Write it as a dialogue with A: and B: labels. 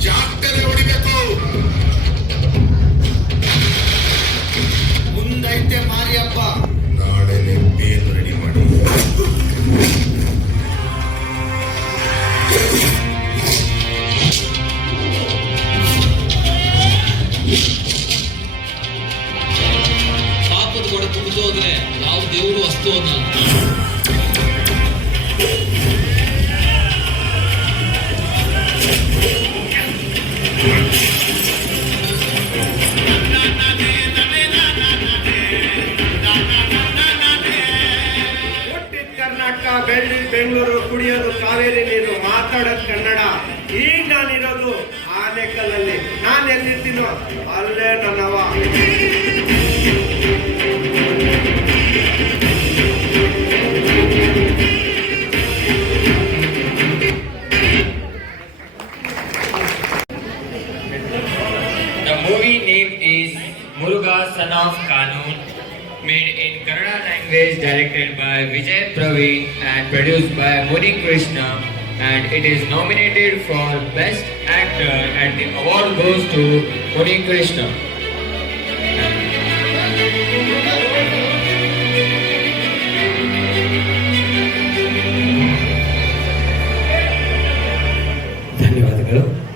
A: ಜಾಗ್ತದೆ ಹೊಡಿಬೇಕು. ಮುಂದೈತೆ
B: ಮಾರಿಯಪ್ಪ.
A: ನಾಳೆ ಬೇನು ರೆಡಿ ಮಾಡಿ?
B: ಪಾಪದ ಕೊಡ ಹೋದ್ರೆ ಯಾವ ದೇವರು ವಸ್ತು ಅನ್ನ
C: ಕುಡಿಯೋದು ಕಾವೇರಿ ನೀರು ಮಾತಾಡೋದು ಕನ್ನಡ. ಈಗ ನಾನಿರೋದು ಆನೆಕಲ್ಲಲ್ಲಿ ನಾನು ಎಲ್ಲಿರ್ತೀನೋ ಅಲ್ಲೇ ನನ್ನವ The
D: movie name is Muruga of Kanun, made in Kannada language, directed by Vijay Praveen and produced by Muni Krishna. And it is nominated for Best Actor, and the award goes to Muni Krishna.
E: ಧನ್ಯವಾದಗಳು